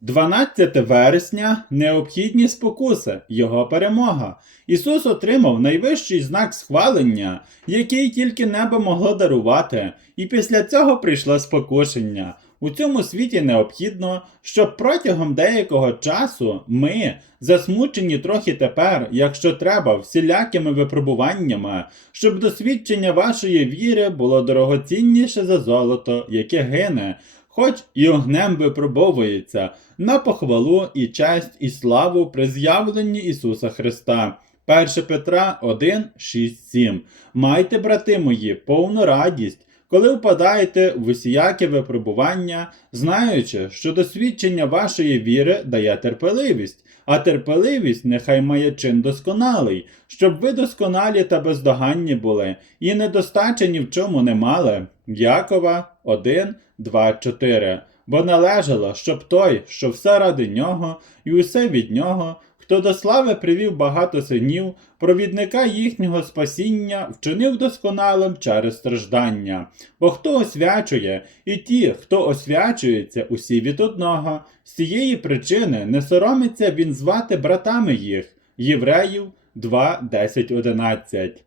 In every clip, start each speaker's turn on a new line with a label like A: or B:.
A: 12 вересня необхідні спокуси, його перемога. Ісус отримав найвищий знак схвалення, який тільки небо могло дарувати, і після цього прийшло спокушення. У цьому світі необхідно, щоб протягом деякого часу ми, засмучені трохи тепер, якщо треба, всілякими випробуваннями, щоб досвідчення вашої віри було дорогоцінніше за золото, яке гине, хоч і огнем випробовується, на похвалу і честь і славу при з'явленні Ісуса Христа. 1 Петра 1, 6, 7. Майте, брати мої, повну радість, коли впадаєте в усіяке випробування, знаючи, що досвідчення вашої віри дає терпеливість, а терпеливість нехай має чин досконалий, щоб ви досконалі та бездоганні були, і недостачі ні в чому не мали. Якова 1, 2, 4. Бо належало, щоб той, що все ради нього, і усе від нього, хто до слави привів багато синів, провідника їхнього спасіння вчинив досконалим через страждання. Бо хто освячує, і ті, хто освячується, усі від одного, з цієї причини не соромиться він звати братами їх, Євреїв 2, 10, 11.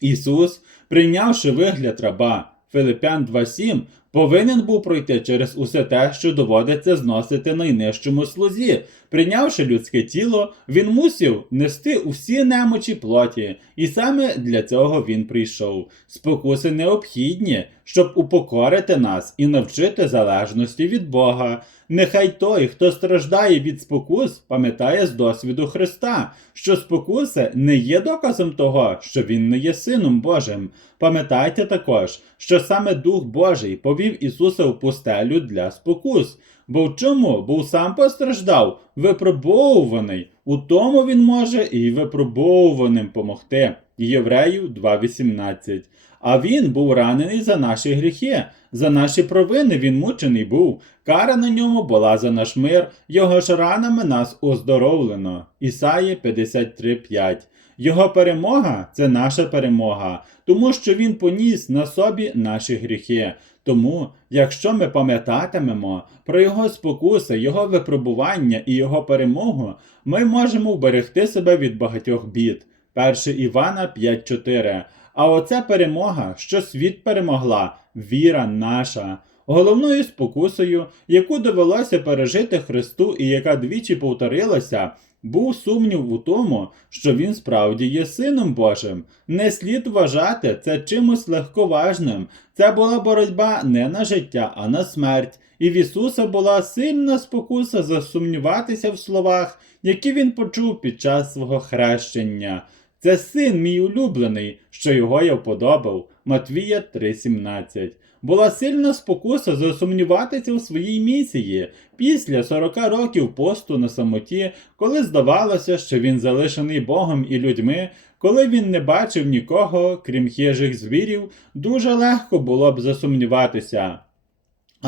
A: Ісус, прийнявши вигляд раба Филипян 2.7, повинен був пройти через усе те, що доводиться зносити найнижчому слузі. Прийнявши людське тіло, він мусив нести усі немочі плоті, і саме для цього він прийшов. Спокуси необхідні, щоб упокорити нас і навчити залежності від Бога. Нехай той, хто страждає від спокус, пам'ятає з досвіду Христа, що спокуси не є доказом того, що він не є сином Божим. Пам'ятайте також, що саме Дух Божий повів Ісуса в пустелю для спокус. Бо в чому? Був сам постраждав, випробовуваний. У тому він може і випробовуваним помогти. Євреїв 2.18. А він був ранений за наші гріхи, за наші провини він мучений був. Кара на ньому була за наш мир, його ж ранами нас оздоровлено. Ісаї 53.5. Його перемога це наша перемога, тому що він поніс на собі наші гріхи. Тому, якщо ми пам'ятатимемо про його спокуси, його випробування і його перемогу, ми можемо вберегти себе від багатьох бід. 1 Івана 5.4. А оце перемога, що світ перемогла, віра наша. Головною спокусою, яку довелося пережити Христу і яка двічі повторилася, був сумнів у тому, що він справді є сином Божим. Не слід вважати це чимось легковажним. Це була боротьба не на життя, а на смерть. І в Ісуса була сильна спокуса засумніватися в словах, які він почув під час свого хрещення. Це син мій улюблений, що його я вподобав. Матвія 3:17. Була сильна спокуса засумніватися в своїй місії після 40 років посту на самоті, коли здавалося, що він залишений Богом і людьми, коли він не бачив нікого, крім хижих звірів, дуже легко було б засумніватися.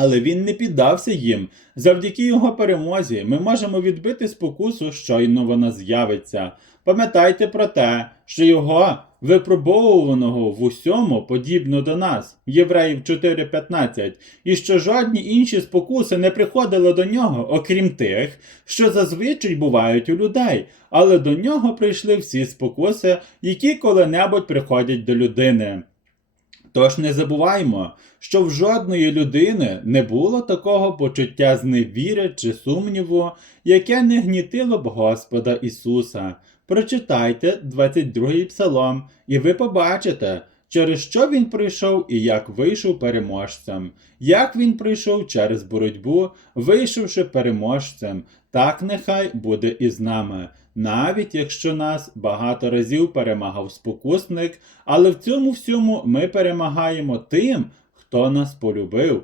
A: Але він не піддався їм. Завдяки його перемозі ми можемо відбити спокусу, щойно вона з'явиться. Пам'ятайте про те, що його випробовуваного в усьому подібно до нас, Євреїв 4.15, і що жодні інші спокуси не приходили до нього, окрім тих, що зазвичай бувають у людей, але до нього прийшли всі спокуси, які коли-небудь приходять до людини. Тож не забуваймо, що в жодної людини не було такого почуття зневіри чи сумніву, яке не гнітило б Господа Ісуса. Прочитайте 22-й псалом, і ви побачите, через що він прийшов і як вийшов переможцем, як він прийшов через боротьбу, вийшовши переможцем, так нехай буде і з нами. Навіть якщо нас багато разів перемагав спокусник, але в цьому всьому ми перемагаємо тим, хто нас полюбив.